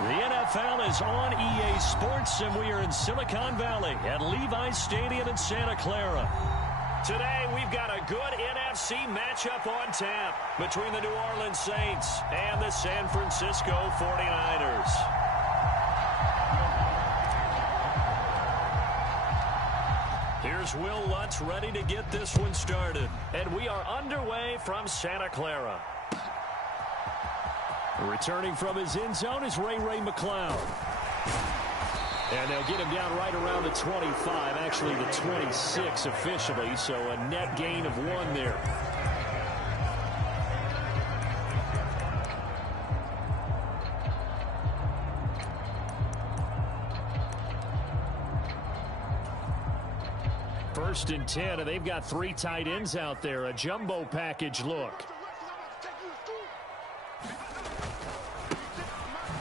The NFL is on EA Sports, and we are in Silicon Valley at Levi's Stadium in Santa Clara. Today, we've got a good NFC matchup on tap between the New Orleans Saints and the San Francisco 49ers. Here's Will Lutz ready to get this one started. And we are underway from Santa Clara. Returning from his end zone is Ray McCloud. And they'll get him down right around the 25, actually the 26 officially, so a net gain of 1 there. First and 10, and they've got 3 tight ends out there, a jumbo package look.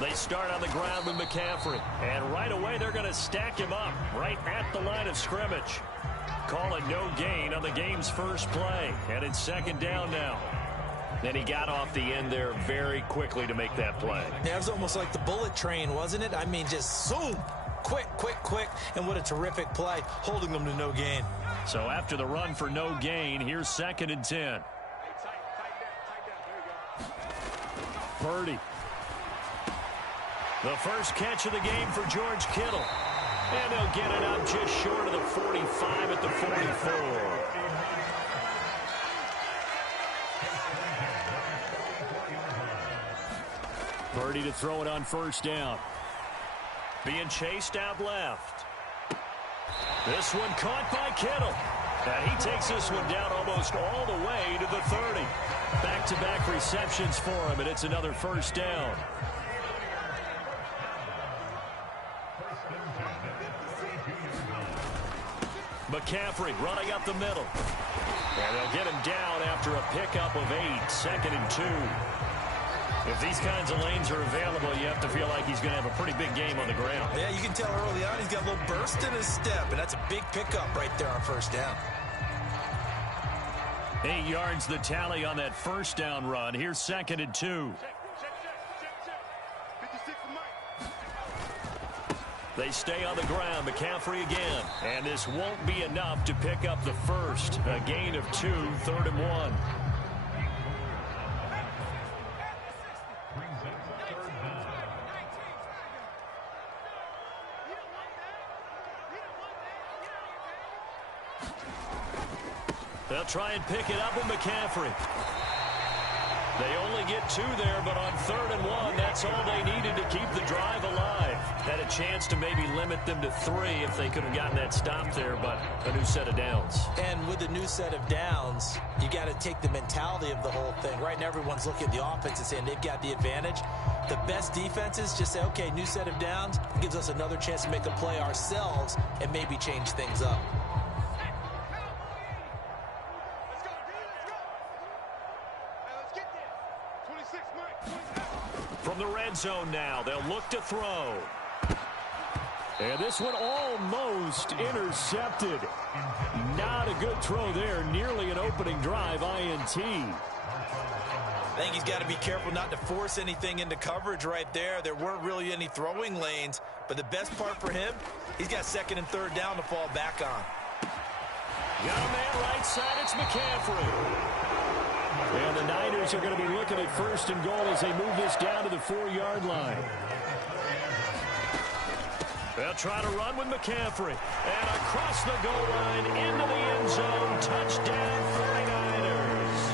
They start on the ground with McCaffrey. And right away, they're going to stack him up right at the line of scrimmage. Call it no gain on the game's first play. And it's second down now. And he got off the end there very quickly to make that play. Yeah, it was almost like the bullet train, wasn't it? I mean, just zoom. Quick. And what a terrific play, holding them to no gain. So after the run for no gain, here's second and 10. Purdy. The first catch of the game for George Kittle. And they'll get it up just short of the 45 at the 44. Purdy to throw it on first down. Being chased out left. This one caught by Kittle. And he takes this one down almost all the way to the 30. Back-to-back receptions for him, and it's another first down. McCaffrey running up the middle. And they'll get him down after a pickup of 8, second and 2. If these kinds of lanes are available, you have to feel like he's going to have a pretty big game on the ground. Yeah, you can tell early on he's got a little burst in his step, and that's a big pickup right there on first down. 8 yards the tally on that first down run. Here's second and 2. They stay on the ground. McCaffrey again. And this won't be enough to pick up the first. A gain of 2, third and 1. They'll try and pick it up with McCaffrey. They only get 2 there, but on third and 1, that's all they needed to keep the drive alive. Had a chance to maybe limit them to 3 if they could have gotten that stop there, but a new set of downs. And with the new set of downs, you got to take the mentality of the whole thing. Right now, everyone's looking at the offense and saying they've got the advantage. The best defenses just say, okay, new set of downs gives us another chance to make a play ourselves and maybe change things up. From the red zone now, they'll look to throw. And this one almost intercepted. Not a good throw there. Nearly an opening drive INT. I think he's got to be careful not to force anything into coverage right there. There weren't really any throwing lanes. But the best part for him, he's got second and third down to fall back on. Got a man right side. It's McCaffrey. And the Niners are going to be looking at first and goal as they move this down to the 4-yard line. They'll try to run with McCaffrey. And across the goal line into the end zone. Touchdown 49ers.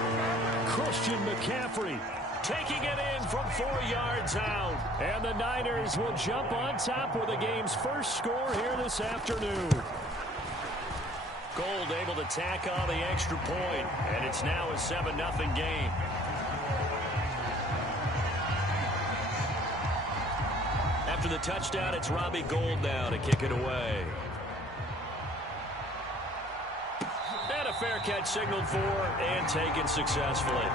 Christian McCaffrey taking it in from 4 yards out. And the Niners will jump on top with the game's first score here this afternoon. Gold able to tack on the extra point, and it's now a 7-0 game. After the touchdown, it's Robbie Gould now to kick it away. And a fair catch signaled for and taken successfully.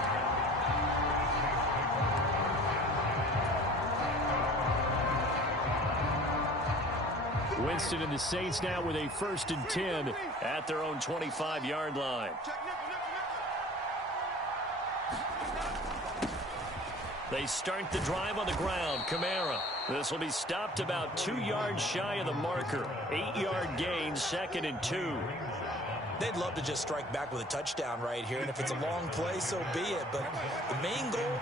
Winston and the Saints now with a 1st and 10 at their own 25-yard line. They start the drive on the ground. Kamara. This will be stopped about 2 yards shy of the marker. 8-yard gain, 2nd and 2. They'd love to just strike back with a touchdown right here, and if it's a long play, so be it. But the main goal,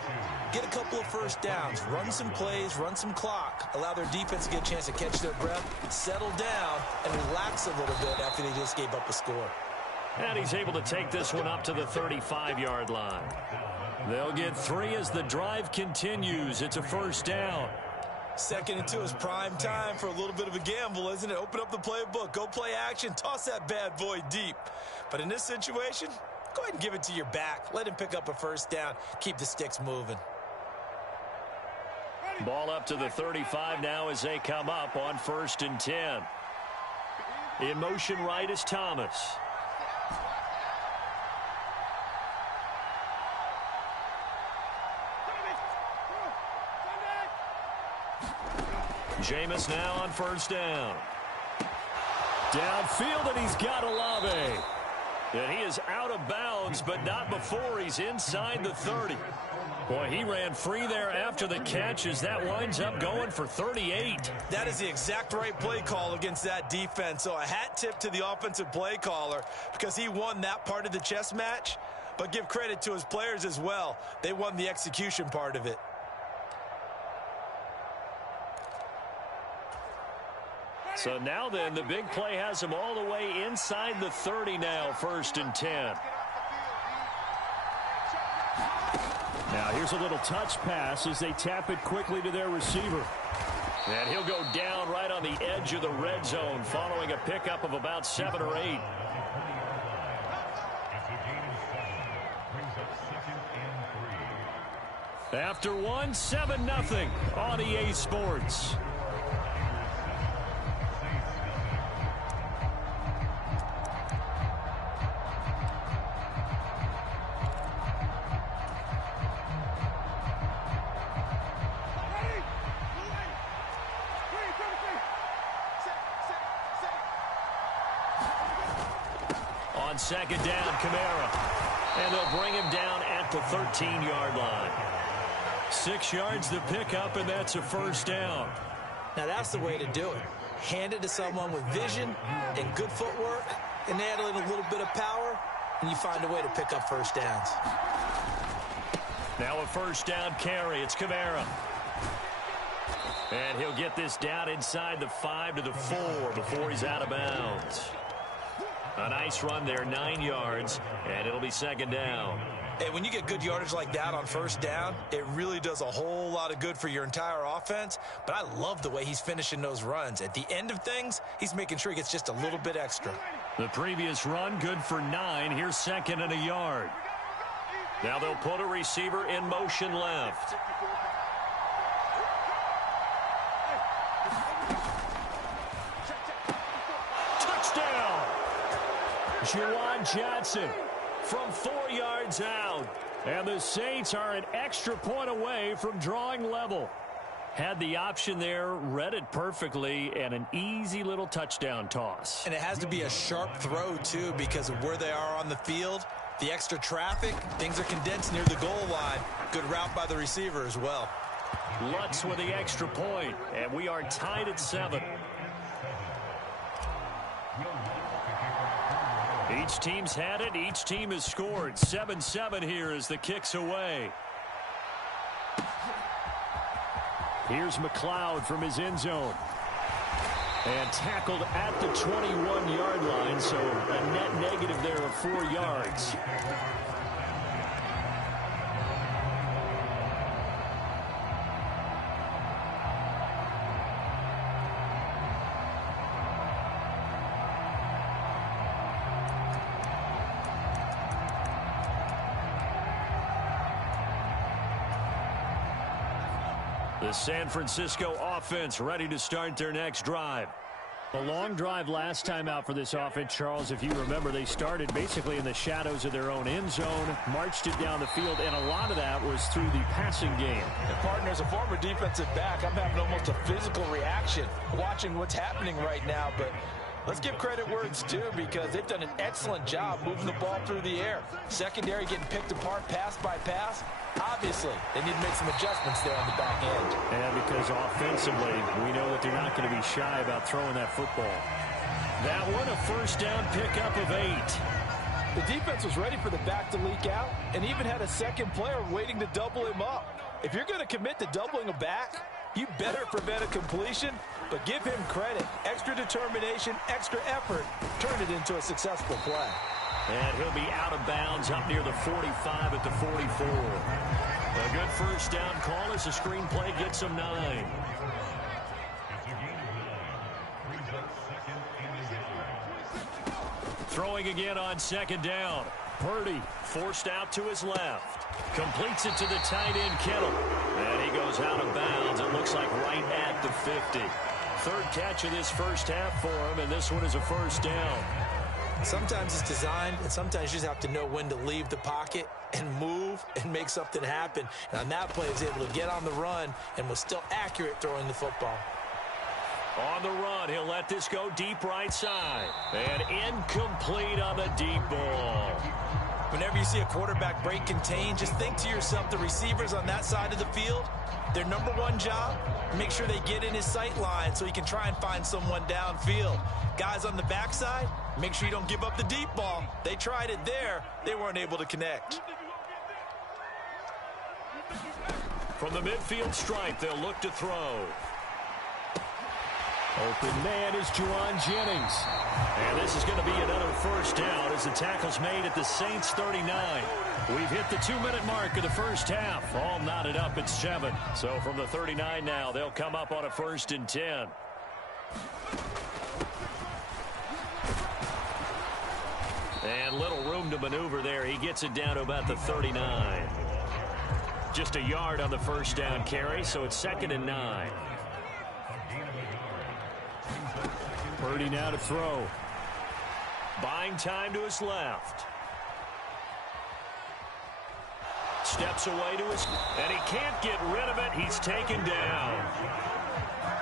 get a couple of first downs, run some plays, run some clock, allow their defense to get a chance to catch their breath, settle down, and relax a little bit after they just gave up a score. And he's able to take this one up to the 35-yard line. They'll get 3 as the drive continues. It's a first down. 2nd and 2 is prime time for a little bit of a gamble, isn't it? Open up the playbook, go play action, toss that bad boy deep. But in this situation, go ahead and give it to your back. Let him pick up a first down. Keep the sticks moving. Ball up to the 35 now as they come up on 1st and 10. In motion right is Thomas. Jameis now on 1st down. Downfield, and he's got Olave. And he is out of bounds, but not before he's inside the 30. Boy, he ran free there after the catch as that winds up going for 38. That is the exact right play call against that defense. So a hat tip to the offensive play caller because he won that part of the chess match. But give credit to his players as well. They won the execution part of it. So now then, the big play has him all the way inside the 30 now, 1st and 10. Now here's a little touch pass as they tap it quickly to their receiver. And he'll go down right on the edge of the red zone following a pickup of about 7 or 8. After 1, 7-0 on EA Sports. On 2nd down, Kamara. And they'll bring him down at the 13-yard line. 6 yards the pickup, and that's a 1st down. Now that's the way to do it. Hand it to someone with vision and good footwork, and add in a little bit of power, and you find a way to pick up first downs. Now a 1st down carry. It's Kamara. And he'll get this down inside the 5 to the 4 before he's out of bounds. A nice run there, 9 yards, and it'll be 2nd down. Hey, when you get good yardage like that on 1st down, it really does a whole lot of good for your entire offense. But I love the way he's finishing those runs. At the end of things, he's making sure he gets just a little bit extra. The previous run, good for 9. Here's 2nd and a yard. Now they'll put a receiver in motion left. Juwan Johnson from 4 yards out. And the Saints are an extra point away from drawing level. Had the option there, read it perfectly, and an easy little touchdown toss. And it has to be a sharp throw, too, because of where they are on the field. The extra traffic, things are condensed near the goal line. Good route by the receiver as well. Lutz with the extra point, and we are tied at 7. Each team's had it. Each team has scored. 7-7 here as the kick's away. Here's McLeod from his end zone. And tackled at the 21-yard line, so a net negative there of 4 yards. The San Francisco offense ready to start their next drive. A long drive last time out for this offense, Charles. If you remember, they started basically in the shadows of their own end zone, marched it down the field, and a lot of that was through the passing game. And partner, as a former defensive back, I'm having almost a physical reaction watching what's happening right now. But Let's give credit where it's due because they've done an excellent job moving the ball through the air. Secondary getting picked apart pass by pass. Obviously, they need to make some adjustments there on the back end. And because offensively, we know that they're not going to be shy about throwing that football. That one, a first down pickup of 8. The defense was ready for the back to leak out and even had a second player waiting to double him up. If you're going to commit to doubling a back, you better prevent a completion, but give him credit. Extra determination, extra effort, turn it into a successful play. And he'll be out of bounds up near the 45 at the 44. A good first down call as the screen play gets him 9. Throwing again on second down. Purdy forced out to his left. Completes it to the tight end, Kittle. And he goes out of bounds. It looks like right at the 50. Third catch of this first half for him, and this one is a first down. Sometimes it's designed, and sometimes you just have to know when to leave the pocket and move and make something happen. And on that play, he was able to get on the run and was still accurate throwing the football. On the run, he'll let this go deep right side. And incomplete on the deep ball. Whenever you see a quarterback break contain, just think to yourself, the receivers on that side of the field, their number one job, make sure they get in his sight line so he can try and find someone downfield. Guys on the backside, make sure you don't give up the deep ball. They tried it there. They weren't able to connect. From the midfield stripe, they'll look to throw. Open man is Juwan Jennings. And this is going to be another first down as the tackle's made at the Saints 39. We've hit the 2-minute mark of the first half. All knotted up at 7. So from the 39 now, they'll come up on a 1st and 10. And little room to maneuver there. He gets it down to about the 39. Just a yard on the first down carry, so it's 2nd and 9. Purdy now to throw. Buying time to his left. Steps away to his... And he can't get rid of it. He's taken down.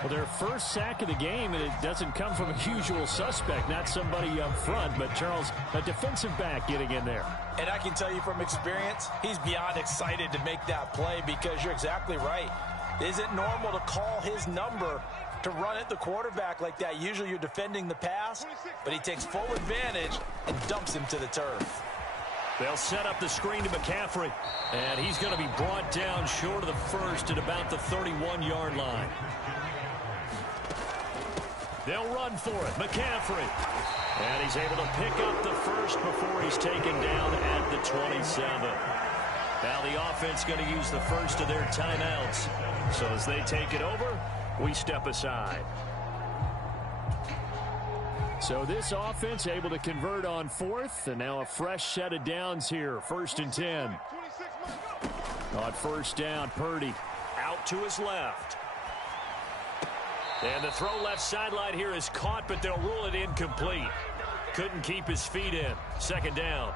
Well, their first sack of the game, and it doesn't come from a usual suspect, not somebody up front, but Charles, a defensive back getting in there. And I can tell you from experience, he's beyond excited to make that play because you're exactly right. It isn't normal to call his number to run at the quarterback like that. Usually you're defending the pass, but he takes full advantage and dumps him to the turf. They'll set up the screen to McCaffrey, and he's going to be brought down short of the first at about the 31-yard line. They'll run for it. McCaffrey. And he's able to pick up the first before he's taken down at the 27. Now the offense going to use the first of their timeouts. So as they take it over, we step aside. So this offense able to convert on 4th, and now a fresh set of downs here. 1st and 10. On first down, Purdy out to his left. And the throw left sideline here is caught, but they'll rule it incomplete. Couldn't keep his feet in. 2nd down.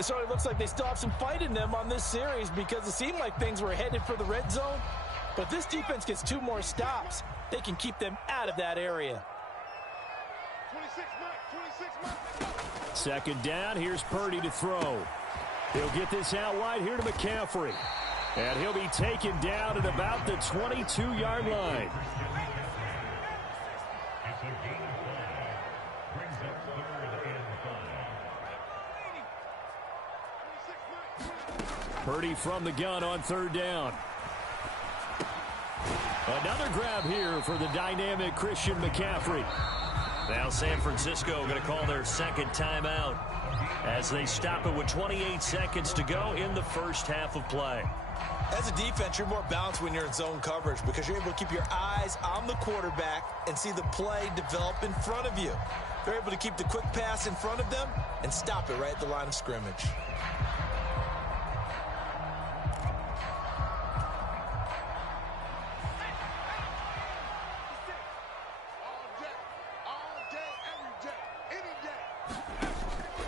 It already looks like they still have some fight in them on this series because it seemed like things were headed for the red zone. But if this defense gets 2 more stops, they can keep them out of that area. 2nd down. Here's Purdy to throw. He'll get this out wide here to McCaffrey. And he'll be taken down at about the 22-yard line. Purdy from the gun on 3rd down. Another grab here for the dynamic Christian McCaffrey. Now San Francisco going to call their 2nd timeout as they stop it with 28 seconds to go in the first half of play. As a defense, you're more balanced when you're in zone coverage because you're able to keep your eyes on the quarterback and see the play develop in front of you. They're able to keep the quick pass in front of them and stop it right at the line of scrimmage.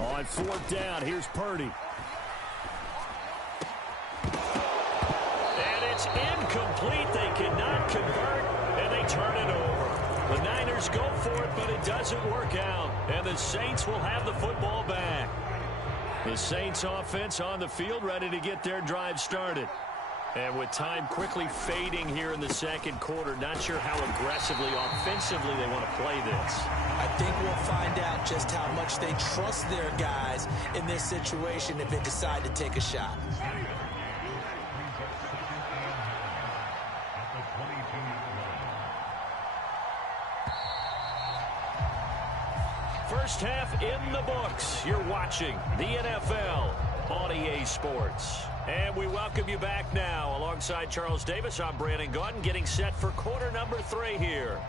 On 4th down, here's Purdy. And it's incomplete. They cannot convert, and they turn it over. The Niners Niners go for it, but it doesn't work out. And the Saints will have the football back. The Saints offense on the field, ready to get their drive started. And with time quickly fading here in the second quarter, not sure how aggressively, offensively they want to play this. I think we'll find out just how much they trust their guys in this situation if they decide to take a shot. First half in the books. You're watching the NFL on EA Sports. And we welcome you back now. Alongside Charles Davis, I'm Brandon Gaudin, getting set for quarter number 3 here.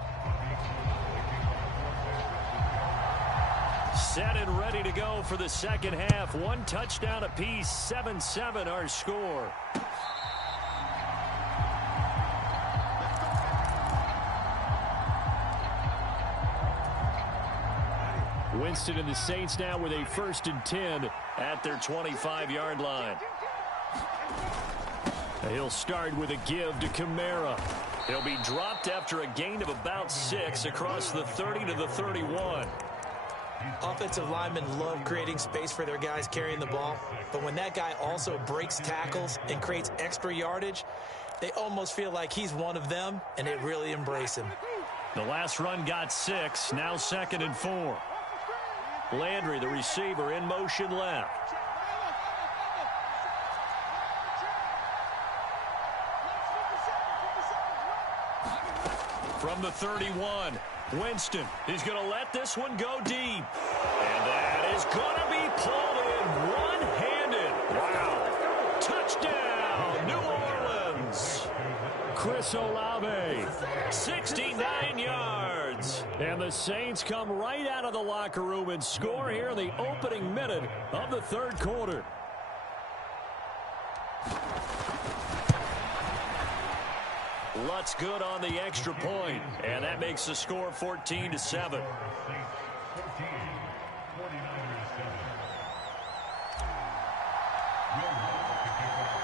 Set and ready to go for the second half. One touchdown apiece, 7-7 our score. Winston and the Saints now with a 1st and 10 at their 25-yard line. He'll start with a give to Kamara. He'll be dropped after a gain of about 6 across the 30 to the 31. Offensive linemen love creating space for their guys carrying the ball, but when that guy also breaks tackles and creates extra yardage, they almost feel like he's one of them, and they really embrace him. The last run got 6, now 2nd and 4. Landry, the receiver, in motion left. From the 31, Winston. He's going to let this one go deep. And that is going to be pulled in one-handed. Wow. Touchdown, New Orleans. Chris Olave, 69 yards. And the Saints come right out of the locker room and score here in the opening minute of the third quarter. Lutz good on the extra point, and that makes the score 14-7.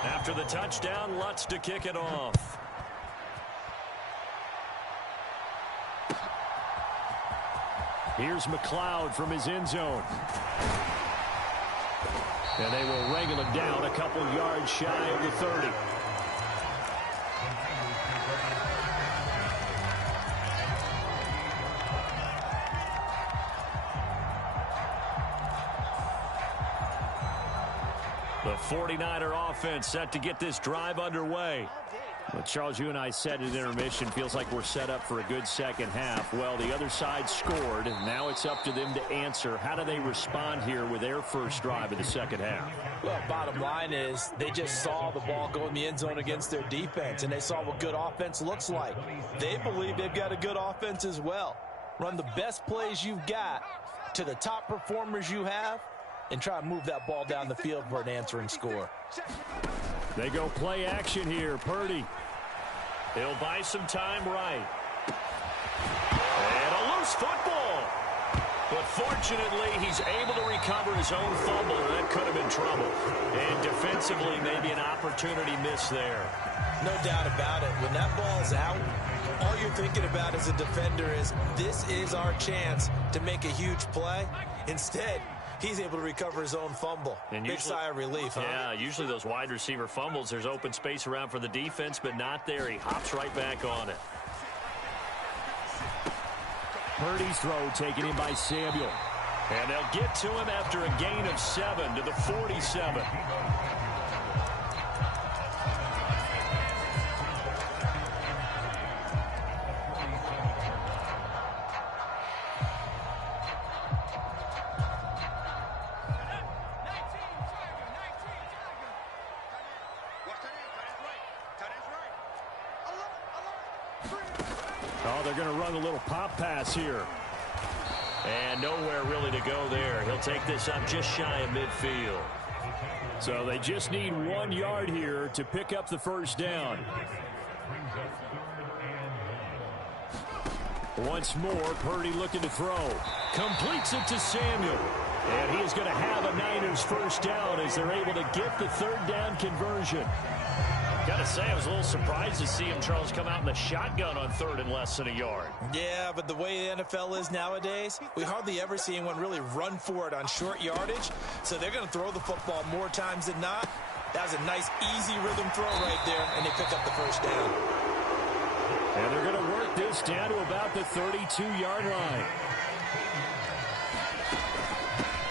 After the touchdown, Lutz to kick it off. Here's McLeod from his end zone. And they will wrangle him down a couple yards shy of the 30. The 49er offense set to get this drive underway. Well, Charles, you and I said at intermission, feels like we're set up for a good second half. Well, the other side scored. Now it's up to them to answer. How do they respond here with their first drive of the second half? Well, bottom line is they just saw the ball go in the end zone against their defense, and they saw what good offense looks like. They believe they've got a good offense as well. Run the best plays you've got to the top performers you have, and try to move that ball down the field for an answering score. They go play action here. Purdy. He'll buy some time right. And a loose football. But fortunately, he's able to recover his own fumble, or that could have been trouble. And defensively, maybe an opportunity missed there. No doubt about it. When that ball's out, all you're thinking about as a defender is, this is our chance to make a huge play. Instead, he's able to recover his own fumble. And big sigh of relief, huh? Yeah, usually those wide receiver fumbles, there's open space around for the defense, but not there. He hops right back on it. Purdy's throw taken in by Samuel. And they'll get to him after a gain of 7 to the 47. Oh, they're going to run a little pop pass here. And nowhere really to go there. He'll take this up just shy of midfield. So they just need 1 yard here to pick up the first down. Once more, Purdy looking to throw. Completes it to Samuel. And he is going to have a Niners first down as they're able to get the third down conversion. Got to say, I was a little surprised to see him, Charles, come out in the shotgun on third and less than a yard. Yeah, but the way the NFL is nowadays, we hardly ever see anyone really run for it on short yardage. So they're going to throw the football more times than not. That was a nice, easy rhythm throw right there, and they pick up the first down. And they're going to work this down to about the 32-yard line.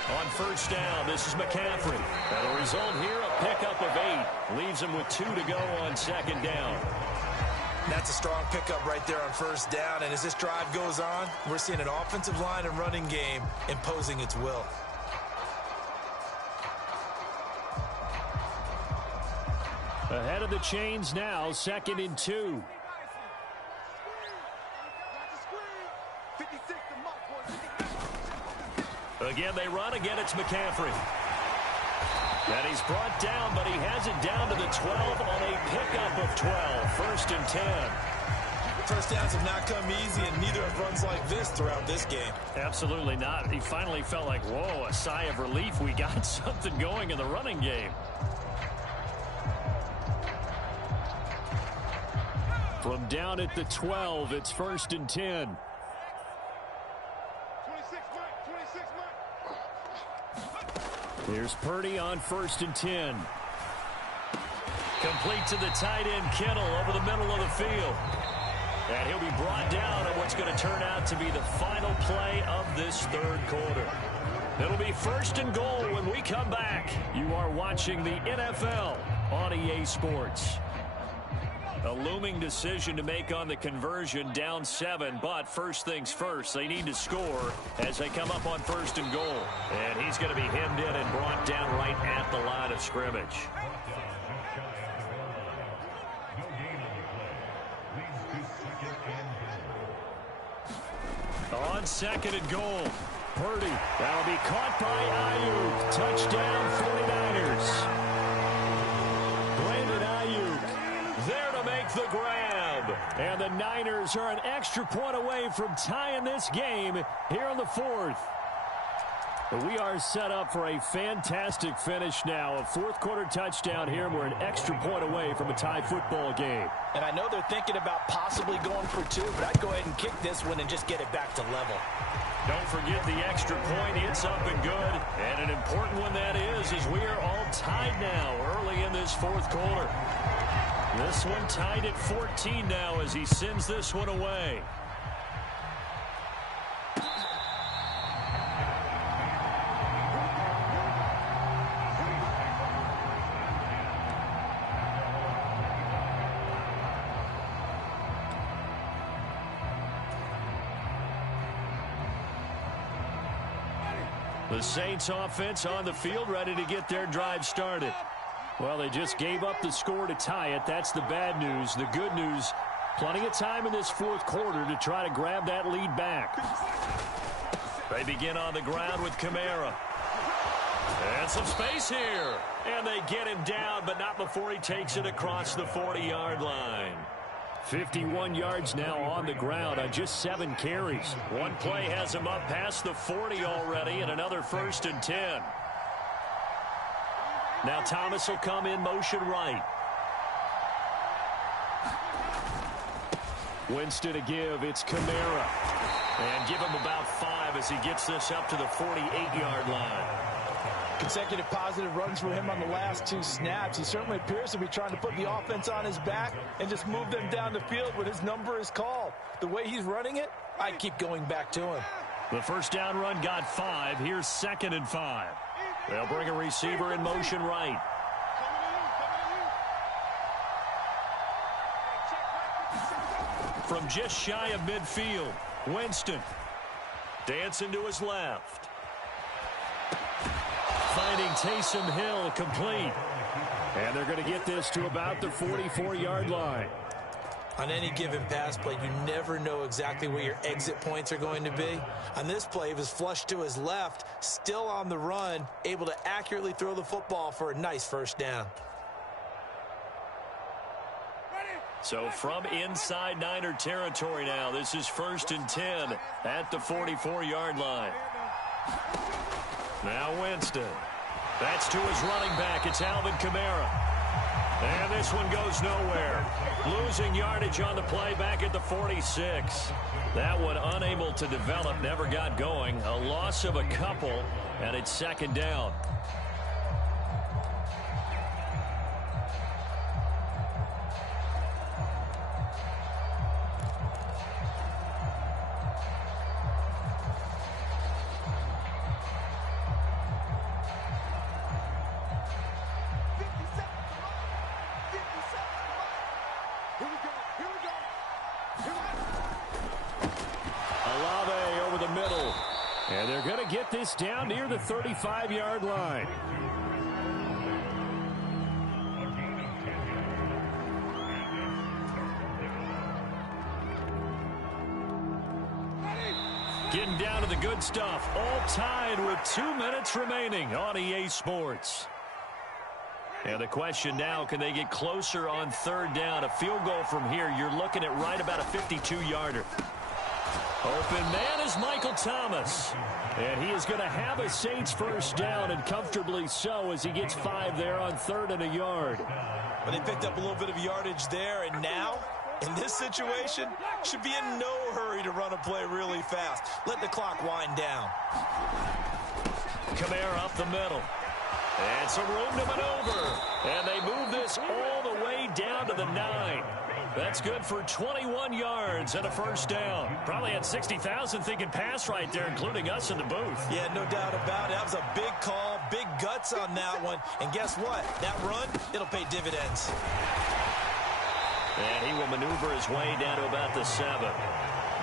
On first down, this is McCaffrey. And the result here, a pickup of 8. Leaves him with 2 to go on second down. That's a strong pickup right there on first down. And as this drive goes on, we're seeing an offensive line and running game imposing its will. Ahead of the chains now, 2nd and 2. Again, they run. Again, it's McCaffrey. And he's brought down, but he has it down to the 12 on a pickup of 12. 1st and 10. First downs have not come easy, and neither have runs like this throughout this game. Absolutely not. He finally felt like, whoa, a sigh of relief. We got something going in the running game. From down at the 12, it's 1st and 10. Here's Purdy on 1st and 10. Complete to the tight end, Kittle, over the middle of the field. And he'll be brought down on what's going to turn out to be the final play of this third quarter. It'll be 1st and goal when we come back. You are watching the NFL on EA Sports. A looming decision to make on the conversion, down 7, but first things first, they need to score as they come up on 1st and goal. And he's going to be hemmed in and brought down right at the line of scrimmage. On 2nd and goal, Purdy. That'll be caught by Ayuk. Touchdown, 49ers. There to make the grab. And the Niners are an extra point away from tying this game here in the 4th. We are set up for a fantastic finish now. A 4th quarter touchdown here, and we're an extra point away from a tie football game. And I know they're thinking about possibly going for 2, but I'd go ahead and kick this one and just get it back to level. Don't forget the extra point. It's up and good. And an important one that is we are all tied now early in this 4th quarter. This one tied at 14 now as he sends this one away. The Saints offense on the field, ready to get their drive started. Well, they just gave up the score to tie it. That's the bad news. The good news, plenty of time in this 4th quarter to try to grab that lead back. They begin on the ground with Kamara. And some space here. And they get him down, but not before he takes it across the 40-yard line. 51 yards now on the ground on just 7 carries. One play has him up past the 40 already, and another 1st and 10. Now Thomas will come in motion right. Winston to give. It's Kamara. And give him about 5 as he gets this up to the 48-yard line. Consecutive positive runs for him on the last 2 snaps. He certainly appears to be trying to put the offense on his back and just move them down the field when his number is called. The way he's running it, I keep going back to him. The first down run got 5. Here's 2nd and 5. They'll bring a receiver in motion right. From just shy of midfield, Winston. Dancing to his left. Finding Taysom Hill complete. And they're going to get this to about the 44-yard line. On any given pass play, you never know exactly where your exit points are going to be. On this play, it was flushed to his left, still on the run, able to accurately throw the football for a nice first down. So from inside Niner territory now, this is 1st and 10 at the 44-yard line. Now Winston. That's to his running back. It's Alvin Kamara. And this one goes nowhere. Losing yardage on the play back at the 46. That one unable to develop, never got going. A loss of a couple, and it's second down. And they're going to get this down near the 35-yard line. Getting down to the good stuff. All tied with 2 minutes remaining on EA Sports. And the question now, can they get closer on third down? A field goal from here, you're looking at right about a 52-yarder. Open man is Michael Thomas. And he is going to have a Saints first down, and comfortably so, as he gets 5 there on 3rd and a yard. But they picked up a little bit of yardage there, and now, in this situation, should be in no hurry to run a play really fast. Let the clock wind down. Kamara up the middle. And some room to maneuver. And they move this all the way down to the 9. That's good for 21 yards and a first down. Probably had 60,000 thinking pass right there, including us in the booth. Yeah, no doubt about it. That was a big call, big guts on that one. And guess what? That run, it'll pay dividends. And he will maneuver his way down to about the 7.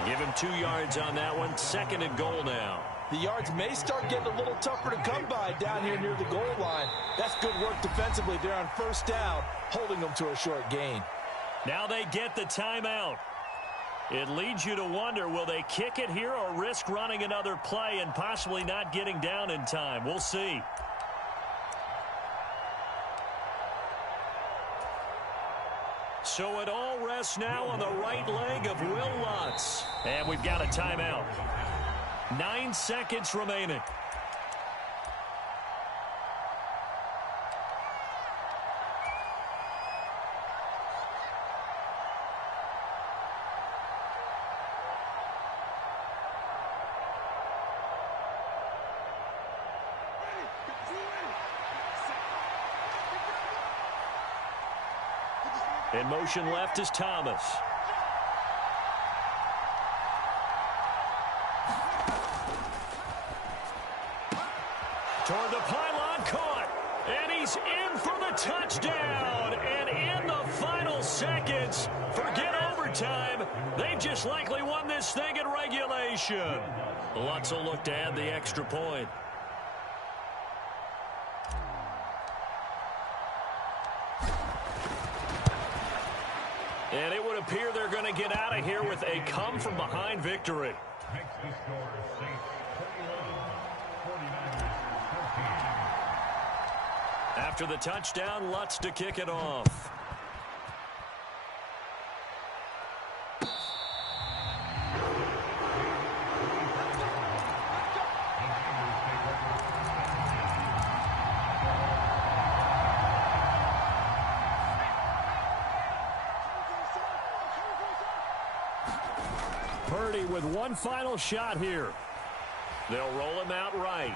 Give him 2 yards on that one. 2nd and goal now. The yards may start getting a little tougher to come by down here near the goal line. That's good work defensively there on first down, holding them to a short gain. Now they get the timeout. It leads you to wonder, will they kick it here or risk running another play and possibly not getting down in time? We'll see. So it all rests now on the right leg of Will Lutz. And we've got a timeout. 9 seconds remaining. In motion left is Thomas. Toward the pylon, caught. And he's in for the touchdown. And in the final seconds, forget overtime. They've just likely won this thing in regulation. Lutz will look to add the extra point. And it would appear they're going to get out of here with a come-from-behind victory. After the touchdown, Lutz to kick it off. Purdy with one final shot here. They'll roll him out right.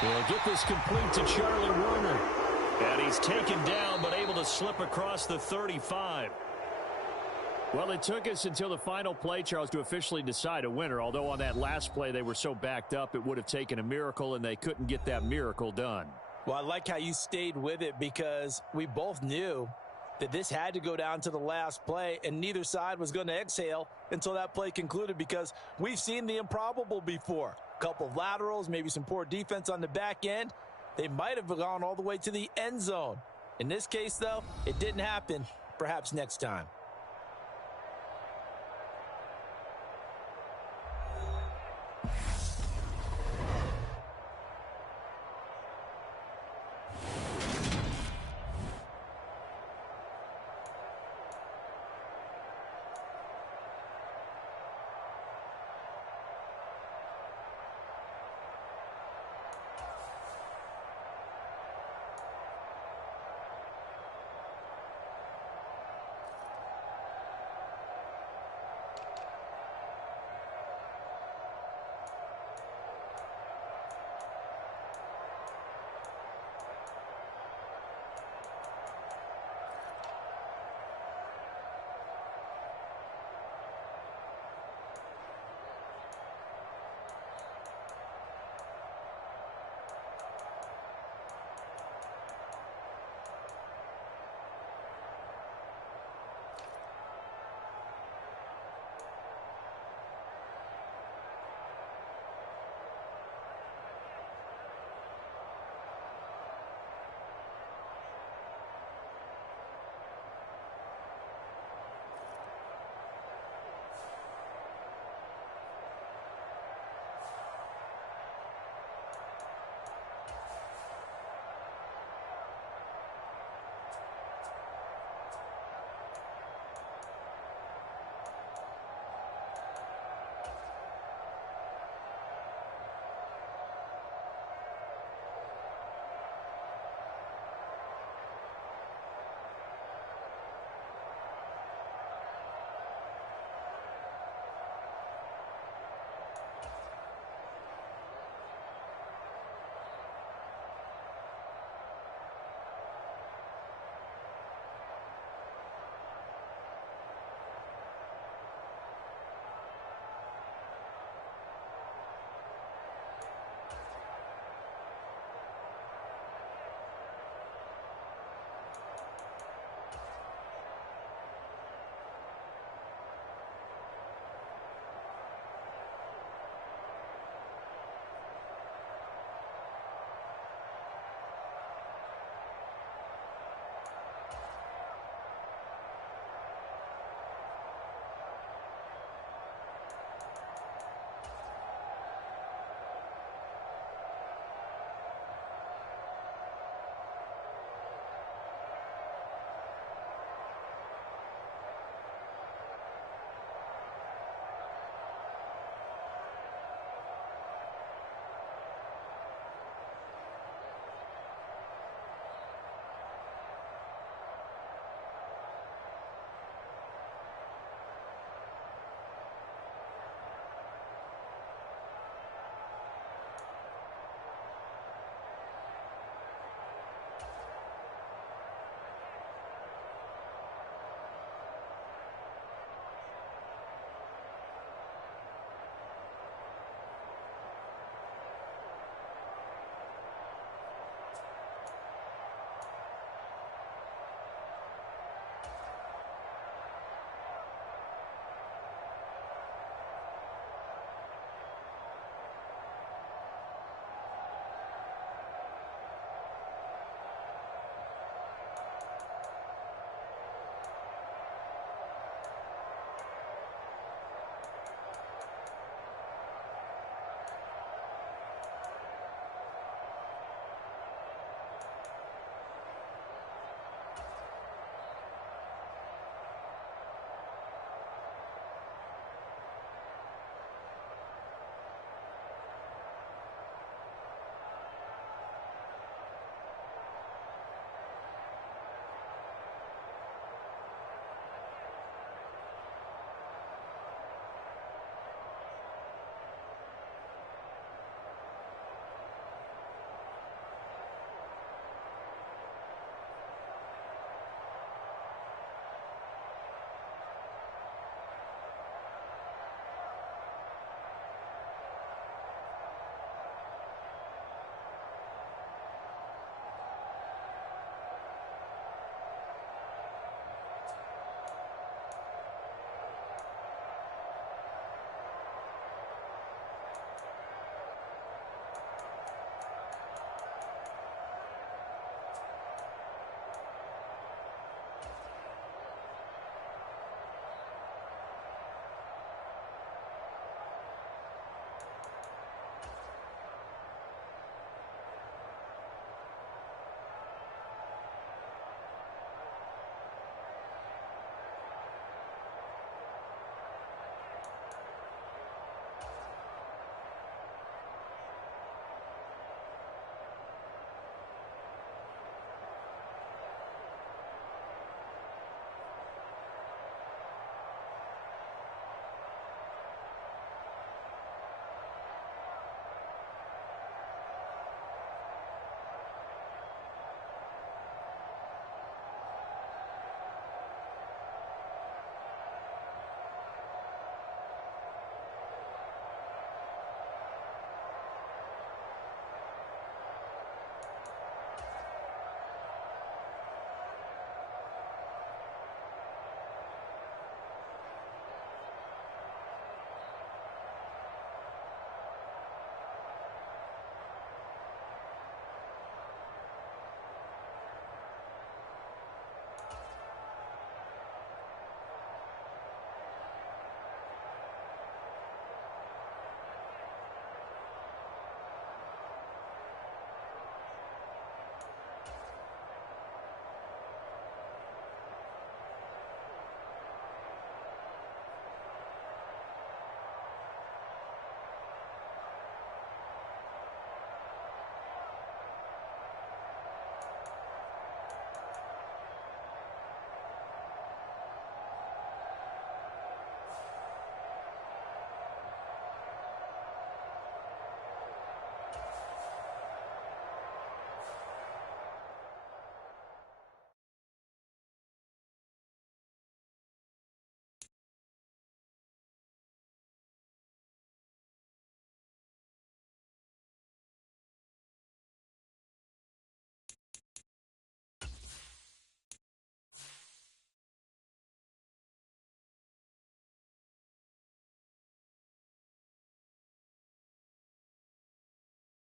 He'll get this complete to Charlie Warner. And he's taken down but able to slip across the 35. Well, it took us until the final play, Charles, to officially decide a winner. Although on that last play they were so backed up it would have taken a miracle, and they couldn't get that miracle done. Well, I like how you stayed with it, because we both knew that this had to go down to the last play, and neither side was going to exhale until that play concluded, because we've seen the improbable before. A couple of laterals, maybe some poor defense on the back end. They might have gone all the way to the end zone. In this case, though, it didn't happen. Perhaps next time.